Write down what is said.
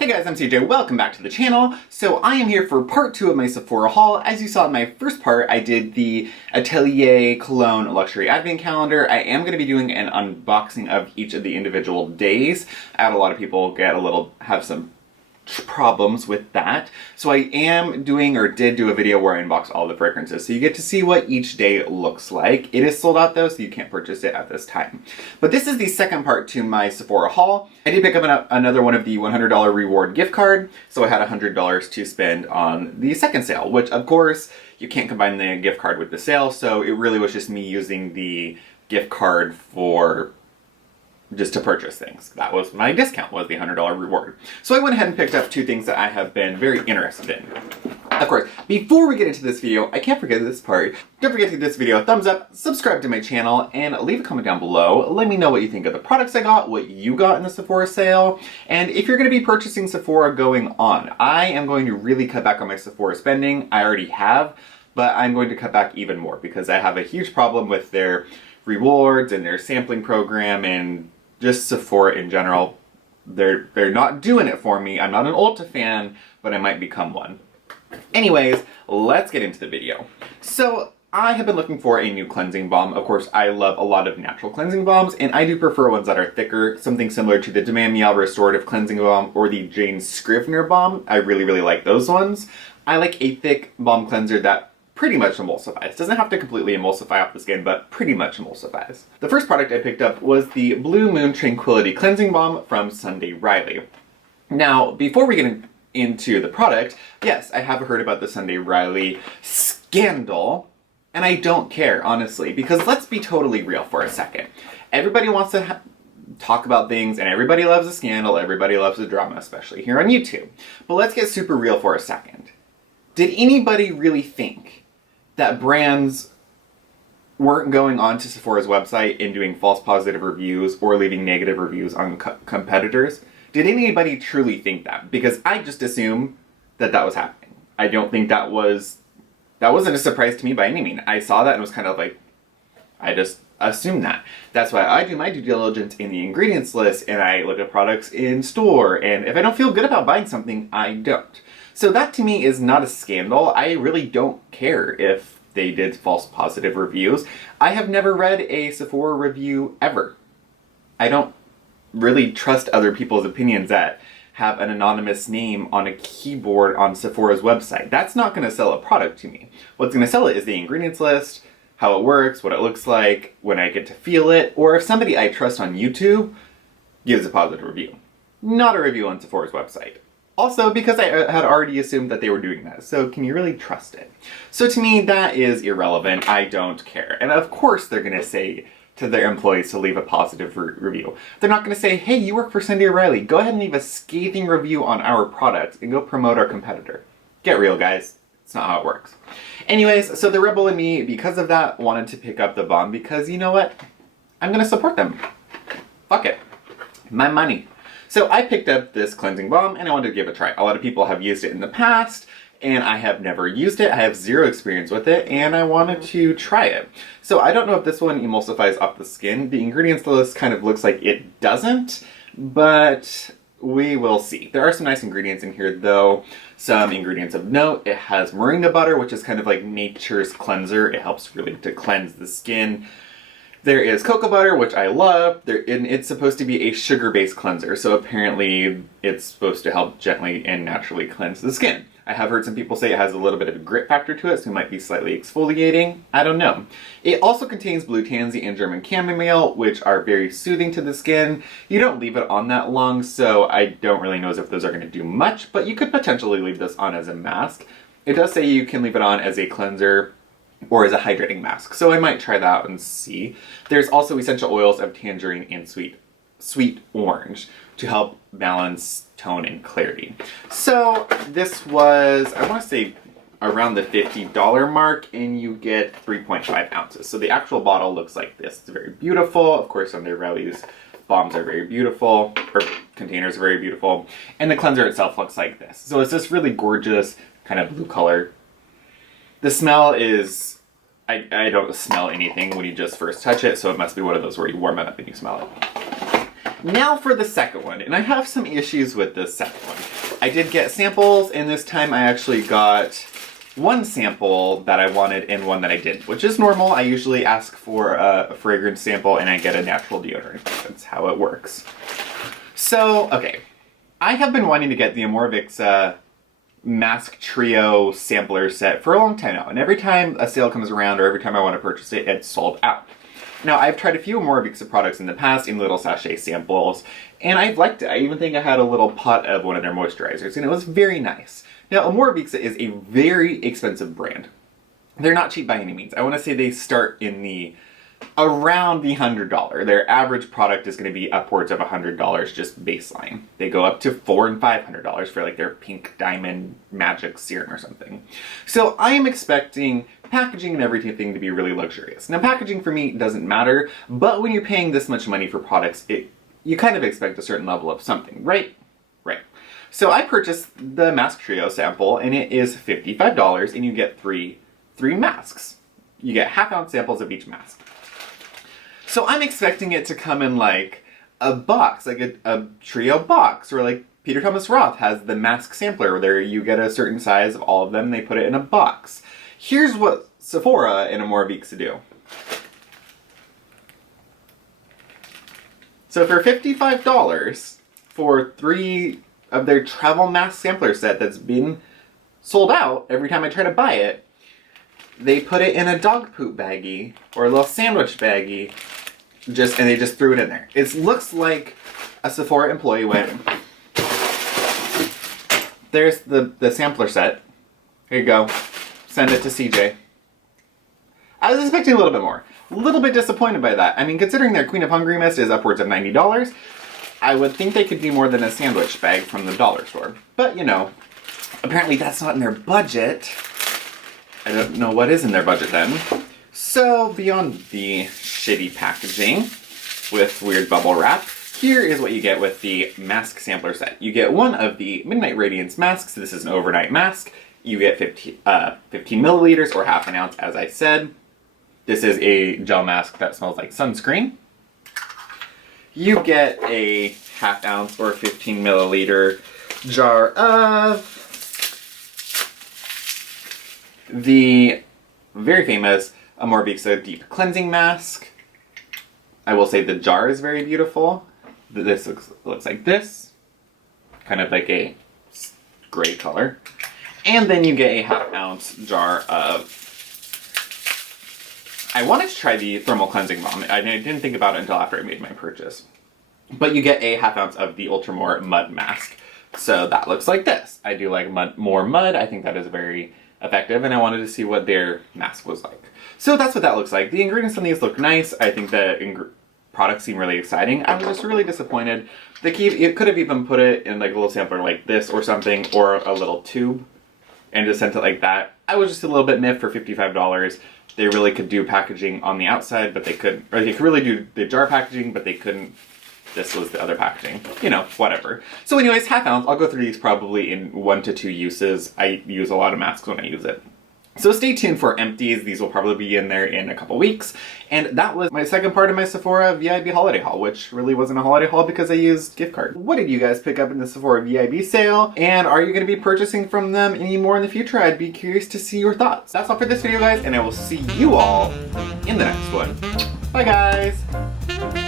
Hey guys, I'm CJ, welcome back to the channel. So I am here for part 2 of my Sephora haul. As you saw in my first part, I did the Atelier Cologne Luxury Advent Calendar. I am going to be doing an unboxing of each of the individual days. I had a lot of people have some problems with that. So I am doing, or did do a video where I unboxed all the fragrances. So you get to see what each day looks like. It is sold out though, so you can't purchase it at this time. But this is the second part to my Sephora haul. I did pick up another one of the $100 reward gift card. So I had $100 to spend on the second sale, which of course you can't combine the gift card with the sale. So it really was just me using the gift card for just to purchase things. That was my discount, was the $100 reward. So I went ahead and picked up two things that I have been very interested in. Of course, before we get into this video, I can't forget this part. Don't forget to give this video a thumbs up, subscribe to my channel, and leave a comment down below. Let me know what you think of the products I got, what you got in the Sephora sale, and if you're going to be purchasing Sephora going on. I am going to really cut back on my Sephora spending. I already have, but I'm going to cut back even more because I have a huge problem with their rewards and their sampling program and just Sephora in general. They're not doing it for me. I'm not an Ulta fan, but I might become one. Anyways, let's get into the video. So I have been looking for a new cleansing balm. Of course, I love a lot of natural cleansing balms, and I do prefer ones that are thicker, something similar to the Demand Meow Restorative Cleansing Balm or the Jane Scrivener Balm. I really like those ones. I like a thick balm cleanser that pretty much emulsifies. Doesn't have to completely emulsify off the skin, but pretty much emulsifies. The first product I picked up was the Blue Moon Tranquility Cleansing Balm from Sunday Riley. Now, before we get into the product, yes, I have heard about the Sunday Riley scandal, and I don't care, honestly, because let's be totally real for a second. Everybody wants to talk about things, and everybody loves a scandal, everybody loves a drama, especially here on YouTube. But let's get super real for a second. Did anybody really think that brands weren't going onto Sephora's website and doing false positive reviews or leaving negative reviews on competitors? Did anybody truly think that? Because I just assumed that that was happening. I don't think that wasn't a surprise to me by any means. I saw that and was kind of like, I just assumed that. That's why I do my due diligence in the ingredients list and I look at products in store, and if I don't feel good about buying something, I don't. So that to me is not a scandal. I really don't care if they did false positive reviews. I have never read a Sephora review ever. I don't really trust other people's opinions that have an anonymous name on a keyboard on Sephora's website. That's not going to sell a product to me. What's going to sell it is the ingredients list, how it works, what it looks like, when I get to feel it, or if somebody I trust on YouTube gives a positive review. Not a review on Sephora's website. Also, because I had already assumed that they were doing that, so can you really trust it? So to me, that is irrelevant. I don't care. And of course they're going to say to their employees to leave a positive review. They're not going to say, hey, you work for Sunday Riley, go ahead and leave a scathing review on our product and go promote our competitor. Get real, guys. It's not how it works. Anyways, so the rebel in me, because of that, wanted to pick up the balm because, you know what? I'm going to support them. Fuck it. My money. So I picked up this cleansing balm and I wanted to give it a try. A lot of people have used it in the past and I have never used it. I have zero experience with it and I wanted to try it. So I don't know if this one emulsifies off the skin. The ingredients list kind of looks like it doesn't, but we will see. There are some nice ingredients in here though. Some ingredients of note. It has moringa butter, which is kind of like nature's cleanser. It helps really to cleanse the skin. There is cocoa butter, which I love, and it's supposed to be a sugar-based cleanser, so apparently it's supposed to help gently and naturally cleanse the skin. I have heard some people say it has a little bit of a grit factor to it, so it might be slightly exfoliating. I don't know. It also contains blue tansy and German chamomile, which are very soothing to the skin. You don't leave it on that long, so I don't really know if those are going to do much, but you could potentially leave this on as a mask. It does say you can leave it on as a cleanser or as a hydrating mask, so I might try that out and see. There's also essential oils of tangerine and sweet orange to help balance tone and clarity. So this was, I want to say, around the $50 mark, and you get 3.5 ounces. So the actual bottle looks like this. It's very beautiful. Of course, Sunday Riley's bombs are very beautiful, or containers are very beautiful, and the cleanser itself looks like this. So it's this really gorgeous kind of blue color. The smell is, I don't smell anything when you just first touch it, so it must be one of those where you warm it up and you smell it. Now for the second one, and I have some issues with this second one. I did get samples, and this time I actually got one sample that I wanted and one that I didn't, which is normal. I usually ask for a fragrance sample and I get a natural deodorant. That's how it works. So, okay. I have been wanting to get the Omorovicza Mask Trio sampler set for a long time now, and every time a sale comes around or every time I want to purchase it, it's sold out. Now, I've tried a few Omorovicza products in the past in little sachet samples, and I've liked it. I even think I had a little pot of one of their moisturizers, and it was very nice. Now, Omorovicza is a very expensive brand. They're not cheap by any means. I want to say they start in the around the $100. Their average product is going to be upwards of $100 just baseline. They go up to $400 and $500 for like their pink diamond magic serum or something. So I am expecting packaging and everything to be really luxurious. Now, packaging for me doesn't matter, but when you're paying this much money for products, you kind of expect a certain level of something, right? Right. So I purchased the Mask Trio sample, and it is $55, and you get three masks. You get half-ounce samples of each mask. So I'm expecting it to come in like a box, like a trio box, or like Peter Thomas Roth has the mask sampler where you get a certain size of all of them, they put it in a box. Here's what Sephora and Omorovicza do. So for $55 for 3 of their travel mask sampler set that's been sold out every time I try to buy it, they put it in a dog poop baggie or a little sandwich baggie, and they just threw it in there. It looks like a Sephora employee went, there's the sampler set. Here you go. Send it to CJ. I was expecting a little bit more. A little bit disappointed by that. I mean, considering their Queen of Hungry Mist is upwards of $90, I would think they could do more than a sandwich bag from the dollar store. But, you know, apparently that's not in their budget. I don't know what is in their budget then. So, beyond the shitty packaging with weird bubble wrap, here is what you get with the mask sampler set. You get one of the Midnight Radiance masks. This is an overnight mask. You get 15 milliliters or half an ounce, as I said. This is a gel mask that smells like sunscreen. You get a half ounce or 15 milliliter jar of the very famous Omorovicza Deep Cleansing Mask. I will say the jar is very beautiful. This looks like this, kind of like a gray color. And then you get a half ounce jar of, I wanted to try the Thermal Cleansing Balm. I didn't think about it until after I made my purchase. But you get a half ounce of the Ultramore Mud Mask. So that looks like this. I do like more mud. I think that is very effective, and I wanted to see what their mask was like. So that's what that looks like. The ingredients on these look nice. I think the products seem really exciting. I was just really disappointed. It could have even put it in like a little sampler like this or something, or a little tube, and just sent it like that. I was just a little bit miffed for $55. They really could do packaging on the outside, but they could really do the jar packaging, but they couldn't. This was the other packaging. You know, whatever. So anyways, half ounce. I'll go through these probably in 1 to 2 uses. I use a lot of masks when I use it. So stay tuned for empties. These will probably be in there in a couple weeks. And that was my second part of my Sephora VIB holiday haul, which really wasn't a holiday haul because I used gift card. What did you guys pick up in the Sephora VIB sale? And are you going to be purchasing from them any more in the future? I'd be curious to see your thoughts. That's all for this video, guys, and I will see you all in the next one. Bye, guys!